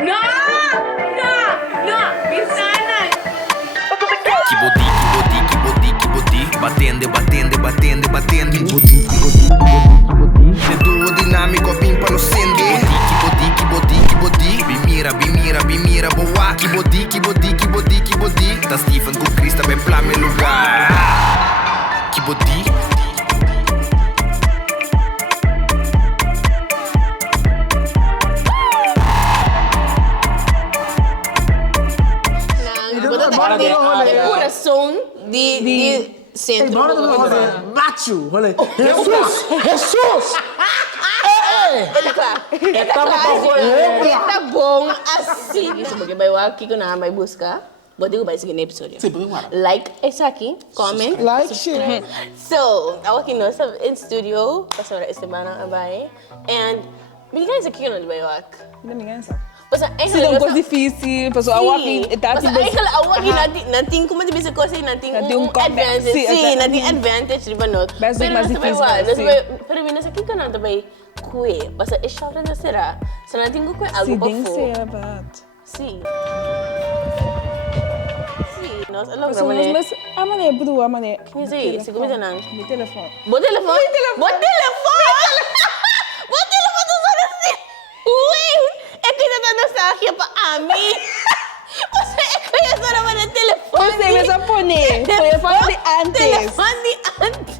No! Bisana! Kibodi, batende. Le duo dinamico pimpa no sende. Kibodi, bimira, boa. Kibodi. Da Steven com Krista bem plá meu lugar. Kibodi. Coração de centro. Macho, olha. Jesus! Tá bom assim. Isso porque vai aqui que não vai buscar. Vou dizer vai seguir no episódio. Sim, podemos lá. Like esse aqui, comment. Like, share. So, eu aqui no studio, pastor Esteban vai. And ninguém aqui não vai aqui. Ninguém sabe. Se não coisa difícil, pessoal, aqui tá tipo. Não tem como de bisa coisa, não tem advantage. Sim, não tem advantage de banot. Mas mais difícil. Pero mim aqui que não também cué, mas é chato não será. Se não tem cué algo para fora. Sim. Nós alongamos. Mas a maneira boa, a maneira. Que dizer, se como não? Meu telefone. Bom telefone. É que ainda não está aqui para mim. Você conhece a nova do telefone? Você é japonês. Telefone antes. Telefone antes.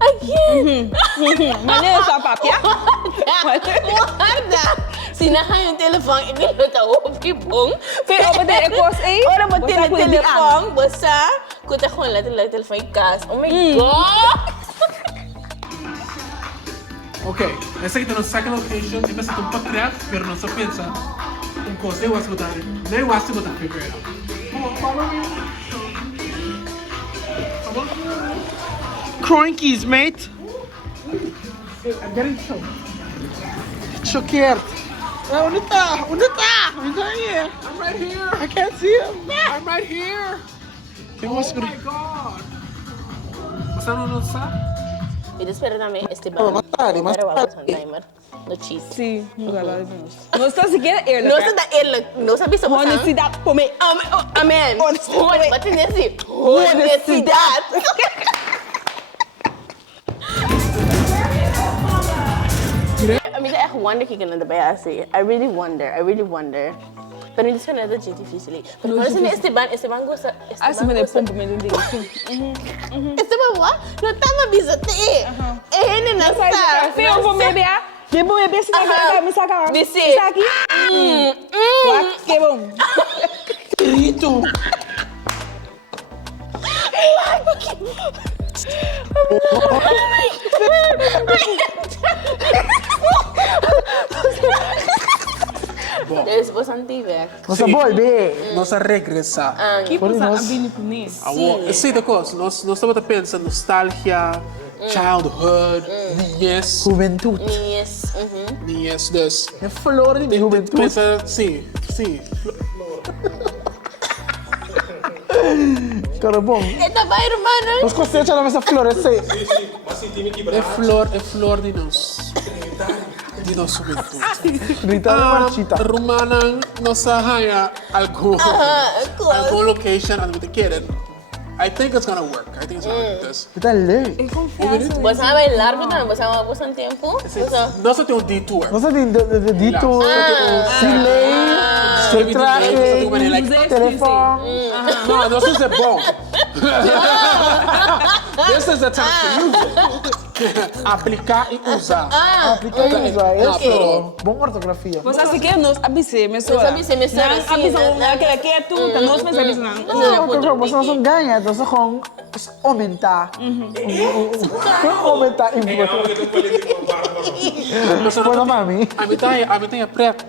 Again. Maneira só papia? Guarda. Se não há telefone, ele não está bom. Pero é coisa aí. Ora, vou ter telefone, você cuta com o telefone em casa. Oh my God! Ok, essa aqui está na second location. Eu pensei que um patriarca, mas não só pensa. Coisa, eu acho que nem eu acho que está primeiro. Follow me. Crankies, mate. I'm getting choked. Choqueiro. Onde está? He's right here. I'm right here. I can't see him. I'm right here. Oh my God. Você não sabe? E espero também Esteban. Mas timer. No cheese. Sim, não está sequer ele. Não está ele. Não sabe se você. Honestidade por mim. Amém. Honestidade. I mean, I wonder que não dá assim. I really wonder. Pero isso não é tão difícil. Pero quando você Esteban gosta. Assim, mas é pombo mesmo dele. Esteban, what? Não estava avisando. Ele não sabe. Eu vou beber. Devo beber se não me sacar. Disse. Está aqui. Que bom. Rito. Eles possam tiver. Nossa boy, be. Nossa regressa. Que possa abrir com isso. Sei da coisa, nós estamos pensando nostalgia, childhood, niñez. Juventude. Niñez, dus. É flor de juventude. Pensa, sim. Cara bom. Eita, vai, irmão. Os conceitos já essa flor, é sei. É flor de nós. De nosso juventude. Rita marchita. Rumana nossa raia algum location and we querem. I think it's gonna work. Está lei. Você vai bailar, então você vai passar um tempo. Nós temos um detour. Nós temos detour, silêncio, traje, telefone. Não, nós temos bom. This is the time to use it. Aplicar e usar. Aplicar e usar, isso. Bom ortografia. Você acha que nós abissemos? Nós abissemos, sim. Aquela que é tu, nós não sabemos nada. Não, você não ganha, você vai aumentar. Aumentar e põe na mami. A mim tem a preta.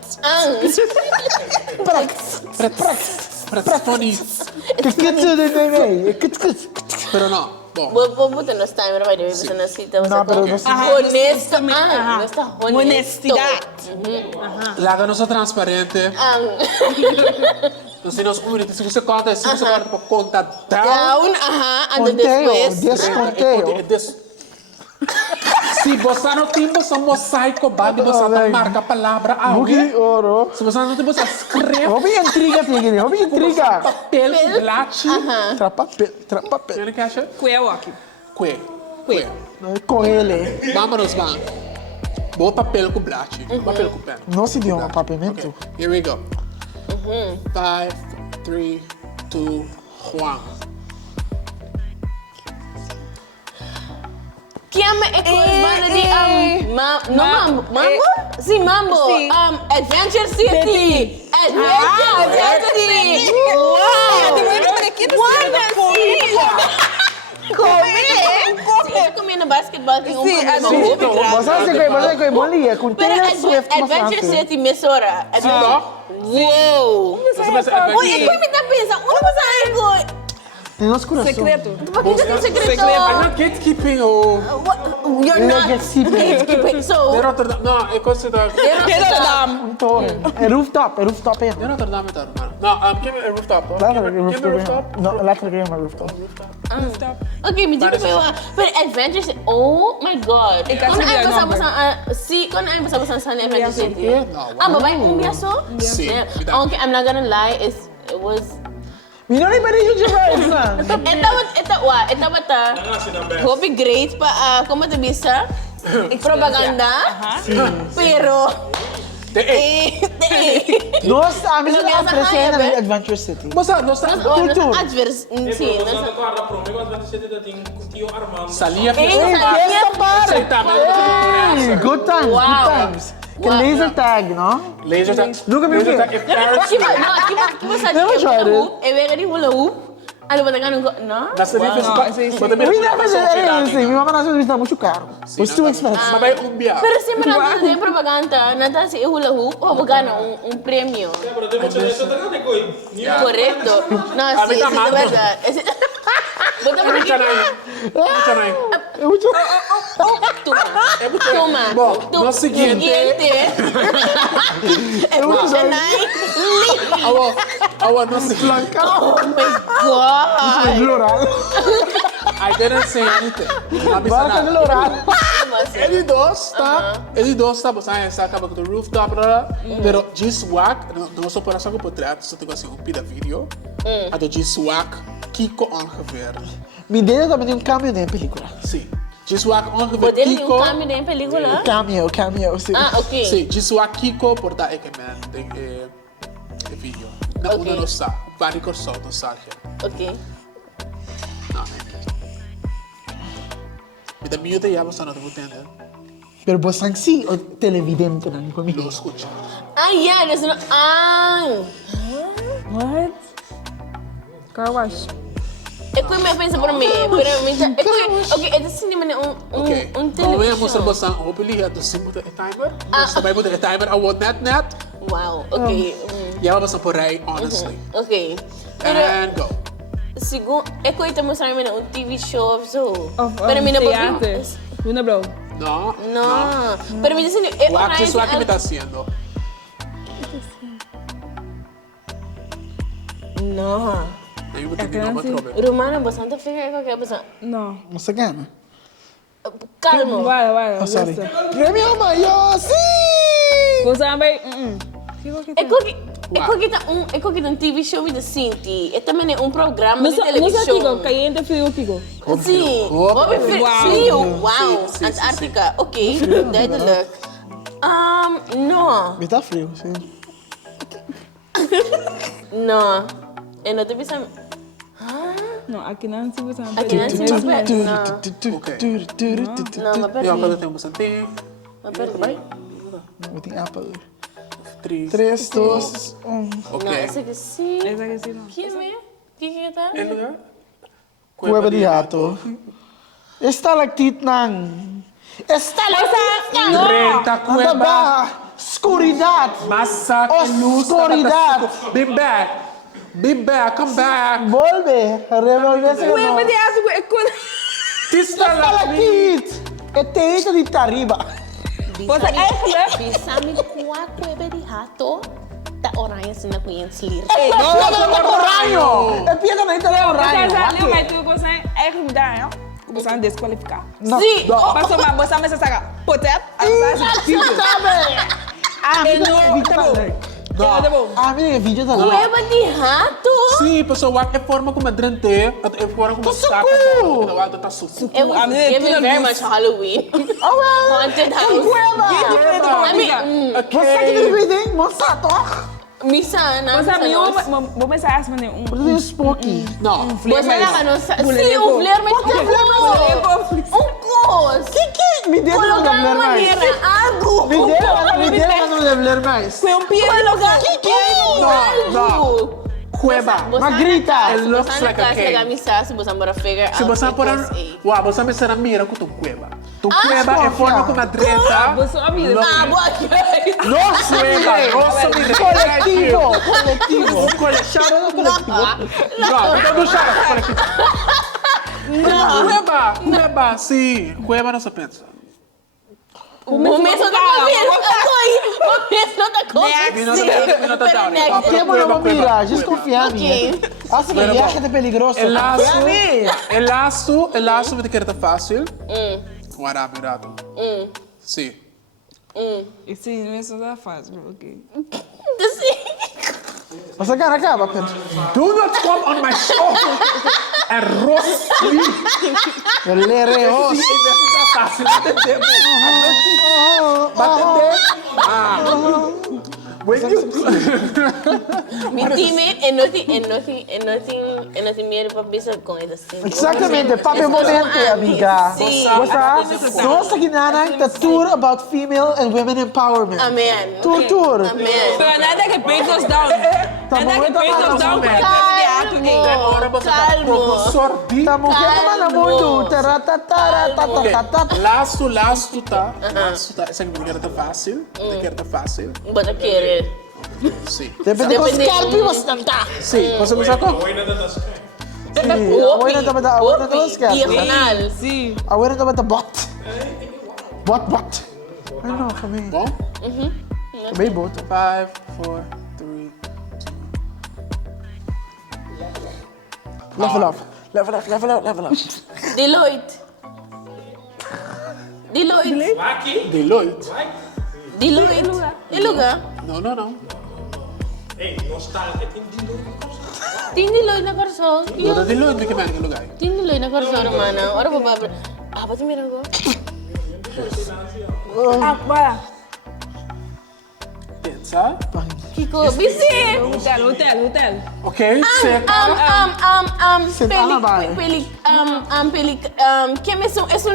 Pero não. Bom. Vou botar nos timer, vai ver você necessita. Não, pero não honestidade. Laga nossa transparente. se nós unimos, se você conta para contar down, Down, ando Conteo, después. desconteo. se você não tem você mosaico, bate você marca a palavra Mugi alguém. oro. Se você não tem você escreve Hobi intriga tigre, hobi intriga. papel com blate. Trapapel. Você que acha? Cueawaki. Que? Correle. Vamos, man. Bom papel com blate. Papel com pena. Nosso idioma, papimento. Here we go. 5, 3, 2, 1. Que é coisa de mambo? Sim, mambo. Sim. Adventure City. Adventure City. Eu comi no basquetebol, tem Sim, Você que bolia com Pero Taylor Swift Adventure City, Messora. Uou! Oi, como me dá pensar? Onde você algo? Tem nosso coração. Secreto. Por que você secreto? I'm not gatekeeping o... You're not gatekeeping. So, De Rotterdam. Não, é considerado... Rotterdam. Torre. É rooftop é. De Rotterdam é tarde, mano. Não, que é rooftop. Rooftop. Não, electric é rooftop. okay, me diga pero Adventure City, oh my God. Quando ay basa sa Adventure City. Babae umbia so? Sim. Okay, I'm not gonna lie, it was Minha nem para YouTube na. ita bata. Hope great pa como te bisa? Propaganda. Pero Nossa, a minha apresenta na Adventure City. Moça, nós estamos... Sim, Salia Good times. Que laser tag, não? Laser tag. Nunca me Laser vi. tag é Paris. Tipo sa hula hoop. Ano ba taga no? Nasa difference. We never did anything. Minha mama nasceu está muito caro. Was too expensive. Babae umbia. Pero si manado de propaganda, nada si hula hoop o magana premyo. Correcto. No, sí, es verdad. Toma. Bom, no seguinte. Awa, no seguinte. Oh my God. Floral. I didn't say anything. Basta floral. Ele dois está você está acabando do rooftop, pero just walk, não só para saber por trás, só tem que fazer pida vídeo. A do just walk, Kiko ongeveer. Me deu também um cameo na película. Sim. Just walk ongeveer Modelo Kiko. yung kami na yung pelikula? Cameo, sim. Okay. Sim, just walk Kiko por dar man de vídeo. Na una não está, vários corsos não sabe. Okay. Não. Me dá medo de você não entender. Pero você sim, o televidente não comigo. Não escuta. Yeah, there's no... What? Car wash. Eko me pensa por mim, pero me okay, ito cinema na Okay. Vamos mostrar você o peli do símbolo de timer. Você vai botar timer a net. Wow, okay. E ela vai por aí, honestly. Okay. And go. Segundo, eko ito mo sa amin na TV show so. Of Pero me theater. Una bro. No. No. Pero me dicen, Just walk me está haciendo. No. Aí eu tenho uma troca. Romana, bastante figure ko kaya basta. No. Você ganha? Calmo. Vale. Oh, sorry. Prêmio maior, sim! Você também. Eko kita TV show with the Cinti. Ito man é programa de Não sei televisão. Kiko, caliente frio Kiko. Sim. Wow. Frio. Wow. Sim. Antarctica. Okay. Dai the look. No. Me tá frio, sim. No. No te bisa. No, aqui não se você Aqui não se você. No, E maperdi. agora tem bastante. Maperdi. Eu tenho Apple. 3, 3, 2, 1. No, Ok. esse aqui sim. Essa que sim. Que é? Que tá? É lugar? Cueva de hato. Estalactite nang. Estalactite nang. Drenta, Anda cueva. ba? Escuridad. Massacre, luz. Oscuridad. Be back, come back. Volve. Revolve-se. Cueva de aço, Estalactite. É teita de arriba. Você é, Bisa mi kuha kuwebe di hato. Ta orang yang sina ko yung slir. No, ranho! É piada na internet, é um ranho. Não, mas tu consegue. É que me dá, não? Você vai desqualificar. Sim. Passou uma moça, mas você sabe. Potete, Ah, minha vídeo tá lá. Cueva de rato? Sim, pessoal, é forma como drenta, é forma como saca. Não, tá suco. It was giving very much Halloween. Haunted house. I mean, Você que divide, hein? Monsato. misa na Você me vou pensar assim, mas Você tem spooky. Não. Você não sabe. Sim, o Blair mais cos. Que? Me dê uma mulher mais. Algo. Me dê uma mulher mais. foi Colocar Não. Cueva. Mas grita. It looks like a cave. misa, se você bora figure out. Se você for uau, você me será mira com tu cueva. Tu cueva é forma como a drenta. Você amiga. Ah, boa que Nossa, cueva. Coletivo. Chora no coletivo. Não, não chama coletivo. Cueva, sim. Cueva não se pensa. O começo da Que bueno mira, desconfiar minha. Acho que viaja de peligroso. El laço vai ter que fácil. O árabe rato. Sim. Sim, não é só da fase, ok. Você quer acaba, Pedro? Do not come on my show and roast me. Ele é reos. Sim, é fácil. Batender. When you... Mi teammate é nothing meer para pensar com ele assim. Exatamente, papi momento, amiga. Sim. Você, nossa guinana, the tour about female and women empowerment. Amém. Tour. Amém. Pero nada que break us down. Nada que break us down. Professor D. Tá morrendo na mundo. Laço tá. Essa aqui tá fácil. Tá fácil. Bota querer. Sim. Depende com Scarpi você tá. Sim, você me sacou? Sim, a buena tá bata, a buena tá Scarpi. Diagonal. Sim. A buena tá bata bot. Bot. Ai não, também. Bom? Bem bot. 5, 4, 3. Level up. Deloitte. É lugar. Não. Ei, não está. Tem Deloitte. Tem Deloitte na Corsol. Não tá Deloitte que mais lugar. Tem Deloitte na Corsol, mana. Ora babá. Ah, pode mirar agora. Ah, bora. Pensa. Kiko, busy. Hotel. Ok, seca. Sentar na barra. ¿Qué me son? Es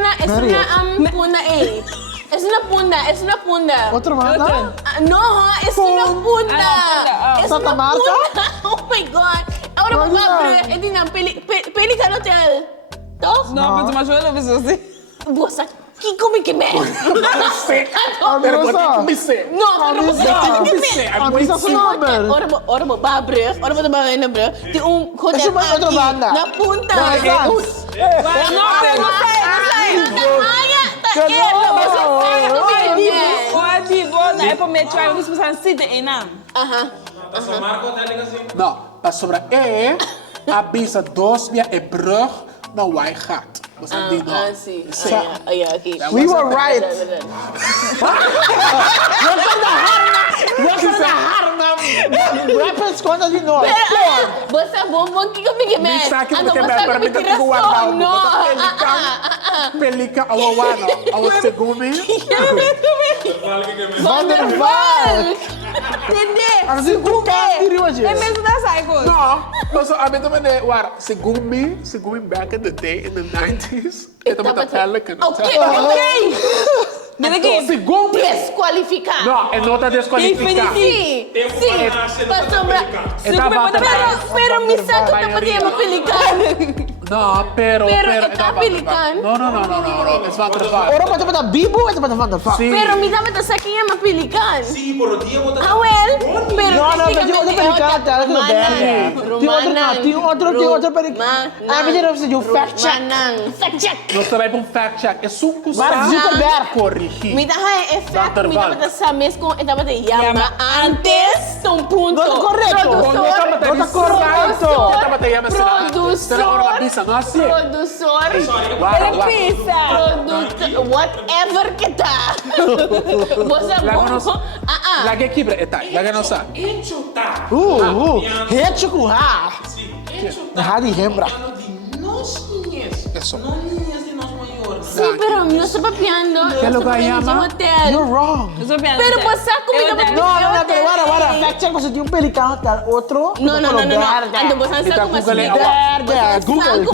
una punda, Es una punda. Outro manda. No, es una punda. Es Santa una Marta? punda. Oh my God. Ahora vamos a ver. Es una pelican hotel. ¿Dos? Não, mas uma joelha fez assim. Bossa, Kiko me quemé. Seca. Pero Pero só. tem que ser. No, ahora vamos a ver. Avisa seu number. Ora mo ba abrir, ora mo ba na abrir. Tem hotel Essa é outra banda. na punta. Vai, vai. Não É para me tirar isso para se de enam. Só marca o hotel assim. Não, para sobre a bisa 2 via e brug na white hat. Você tem não. Sim. Aqui. We were right. Você da harna. Rappers conta de nós. Você é bom que eu me quemé. Me saque porque para mim tá guardado. Pelica awawano, awasegumi. Vanderval. Entendeu? Assim como diri hoje. É mesmo da Psycho. No, mas a mim também é war segumi back in the day in the 90s. Ito mata pelican. Ok. Mira aqui. Segumi. Desqualificar. No, é nota desqualificar. Sim. Para sobrar. Então Pero me saco tá podendo pelican. No, pero está pelican. No, es Vanderval. Ora pata pata bibo, ito pata Vanderval. Sí. Pero me dá saquinha ma pelican. Sim, por o dia vou Ah, well. Pero No, mas tem outro pelican, tem outro berry. Tem outro pelican. Ah, me deram de um fact check. Fact check. Nós também para fact check. É sunco Mark Zuckerberg. corrigir. Me dá efeito, me dá sa mesmo, estava de llama antes de um ponto. Não tá correto. Não tá correto. whatever kita. Lagi kibra etai, lagi não sa. Hecho com ha. Nada lembra. Eso. Sí, pero no estoy papiando. ¿Qué lugar llama? Hotel. You're wrong. Pero pues comida No, pero guarda, fact check, você tinha um pelicano hotel, outro. No. Ando você sabe como Google explica. Google.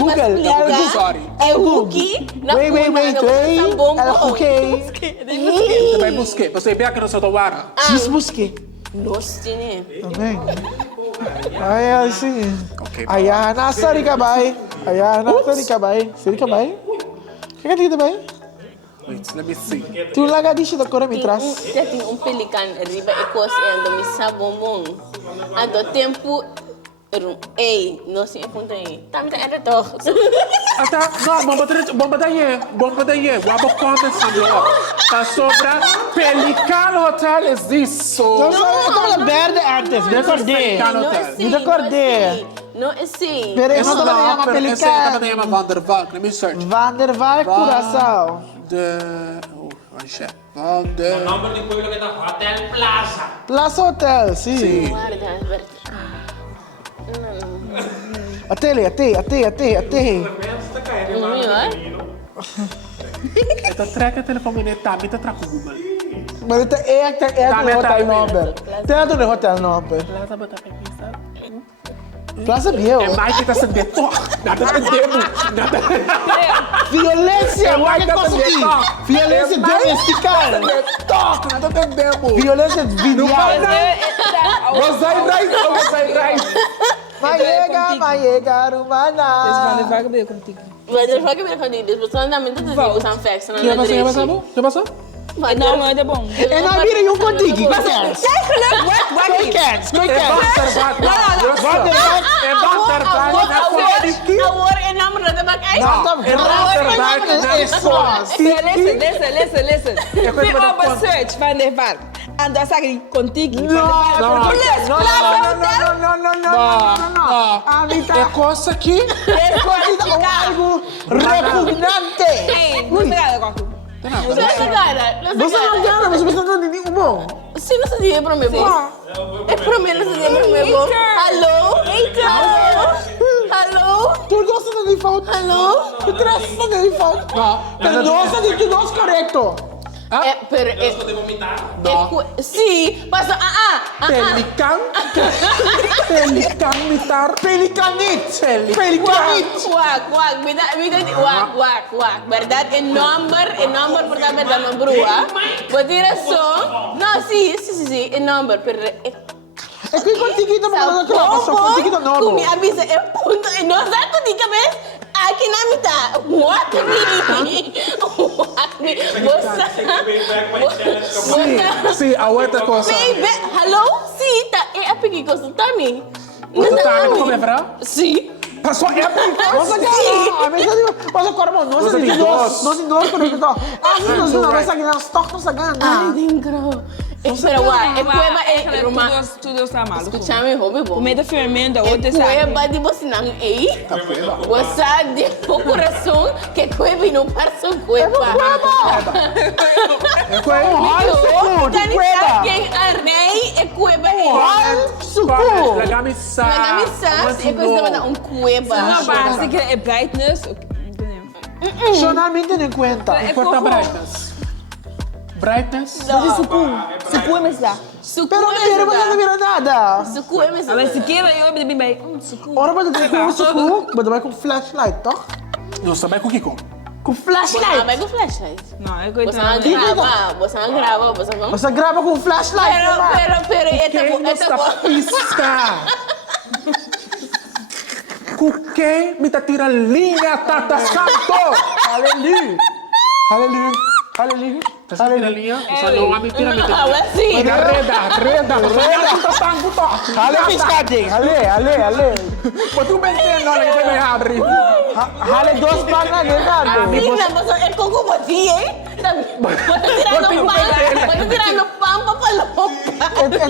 Sorry. É Huki. Wait. Ela cookie. Vai buscar. Você vê que não se toara. Diz busque. Nossa, né? Também. Aí, assim. Okay. Ayan, nasa rin ka ba? Siri ka ba? Kaya dito ba? Wait, let me see. Tu laga di siya takora mitras. Já tem pelican riba e coisa e ando me sabomon. Ando tempo ei, não se aponta aí. Tamta era to. Ata, bomba daí. Wabo conversando lá. Tá sobra Pelican Hotel existe. Eu tava verde antes, me acordei. Me acordei. Não é sim. Pero isso também é uma Essa Pelican. também é uma Vandervalk. Let me search. Vandervalk, Curaçao. Axé. O nome do pueblo que tá Hotel Plaza. Plaza Hotel, sim. Guarda, Alberto. Até. Ito track ang telefon ni Tami, ito track ko gumal. Mas ito é do hotel number. Tem do hotel number. Plaza ba tayo pisa? Plaza Biel. É mais que tá sendo dito. Nada de demo. Violência, guarda coisa aqui. Violência domesticada. Nada de demo. Violência videal. Você vai. Maiega, rumana. Vai ver contigo. Mas eu jogo bem quando eles buscam na mente dos livros são facts, não é Que passou? Não, é bom. E não vira um contigo. Listen. We over search Van der Valk. And that's actually contigo. No. É coisa aqui. É algo repugnante. Ei, não pegada, Coco. Você não quer, mas você está dando nenhum bom. Sim, não se diz para mim, bom. É para mim, não se diz para mim, bom. Alô? Tu gosta de falta? Alô? Tu gosta de falta? Não. Nossa, tu não é correto. Gosto de vomitar? Sim, mas Pelican mitar. Pelicanit. Wak. Verdade? É número por também da brua. Vou tirar som. Não, sim, é número. É que contigo também contigo não. Como me avisa, é ponto. E nós já contigo também. Aqui na mitad. What me? Sim, a outra coisa. Baby, hello? Sim, tá. É a pequena coisa, tá me? Você tá me comendo? Sim. Passou é a Nossa, cara, a mensagem, mas o corpo não se diz não se dois por isso. Não vai sair não stock não sai nada. Ai, dentro. Espera, uai, é cueva é Roma. Tudo está mal. Escúchame, hobby bom. Comida fermenta, outra sabe. Cueva de você não é? Você de o coração que cueva e não passa cueva. É cueva. Quem arrei é cueva. Suco. Lagamissa. É coisa da cueva. Não, basta que é brightness. Solamente não conta. Importa brightness. Mas suco é mais dá. Pero não vira nada. Suco é mesmo. Mas se queira eu bebi bem. Suco. Ora, mas tem com suco, mas vai com flashlight, tá? Não sabe com o Kiko. Com flashlight. Vai com flashlight. Não, é Você não coitado. grava, você não. Você grava com flashlight, Pero, Esta pista. Com quem me tá tirando linha, Tata Santo? Aleluia. Tá tirando linha? Só não há me tira, me tira. Assim. Reda. Ale piscadinho, ale. Mas tu bem tem, não, ele vai abrir. Ale duas páginas de nada. Menina, você é coco botinha, hein? Você tirando pão pra palompa.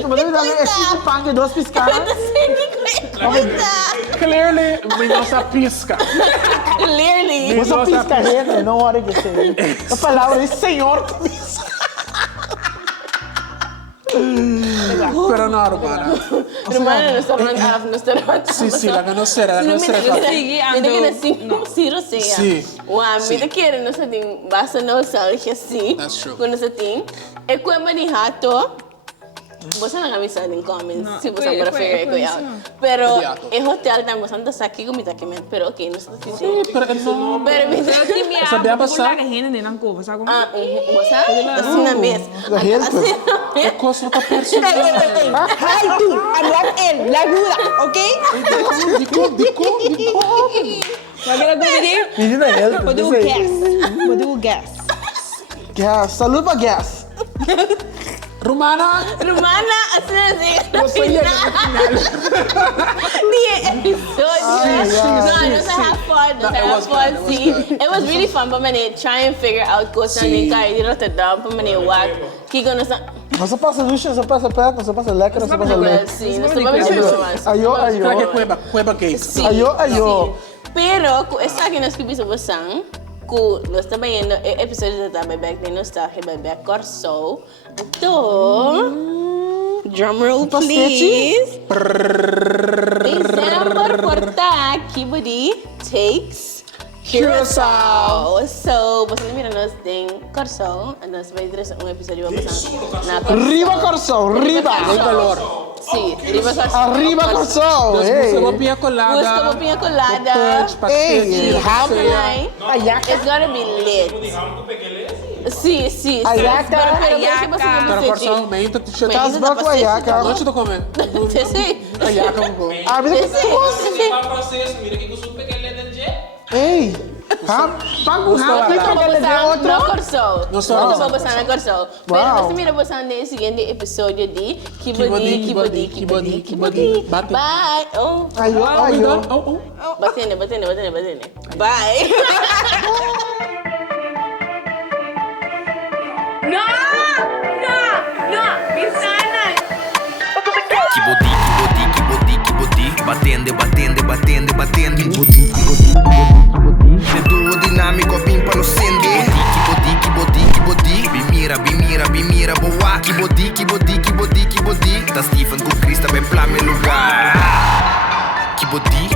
Mas é 5 pães de 2 piscadas. 50. Clearly, me nossa pisca. Clearly. Você pisca reta, não hora que você. A palavra é senhor pisca. Pero no, Romana. Romana no está mandando, no está mandando. Sí, la conocerá, la conocerá. Sim. Uau, me quer não sei tem basta não sabe que assim. That's true. Quando você tem, é como de hato. Você não camisa em comments, se você para figure it out. Pero é hotel também você não está aqui com mita que men, pero ok, não está dizendo. Pero me Sabia passar? você? Assim na mesa. É coisa outra pessoa. Hai tu, anuan el, lagura, ok? Dico. Maganda gumidi? Menina, help. Pode o gas. Pode o gas. Gas. Saúde pra gas. Romana, assim você ia no final. The episode. No, have fun. See, it was really fun. But man, try and figure out coisa nem cai de Rotterdam. But man, walk. Que quando Você passa luxo, você passa perto, você passa leque, você passa leque. sim, nós estamos mais. Ayó. Será que é Cueva Gate? Sim. Ayó. Pero kung esta que nós kibisa basang, kung nós também no episódio da bebek nem nós tá bebek corso. Então, drumroll please. December porta KBD takes Curacao. So, você lembra nós tem corso, nós vai trazer episódio na Riba Corso, riba. Calor. Sim, Arriba Corso. Busca uma pinha colada. Busca uma pinha colada. Hey, It's gonna be lit. Sim. Ayaca. Para personalmente, t-shirt. Estás bem com a ayaca. Onde tu come? Sim. Ayaca com gol. Ah, mas que Você vai francês, mira que custo pequeno del je. Ei. No corso. No Não corso. vou passar na corso. Mas você mira passando no seguinte episódio de KBD. Bate. Bye. Oh. Ayó. Batendo. Bye. No! Bisana! Kibodi, batende. Le duo dinamico pimpa no sende. Kibodi. Bimira, boa. Kibodi. Da Steven com Krista bem plame lugar. Kibodi,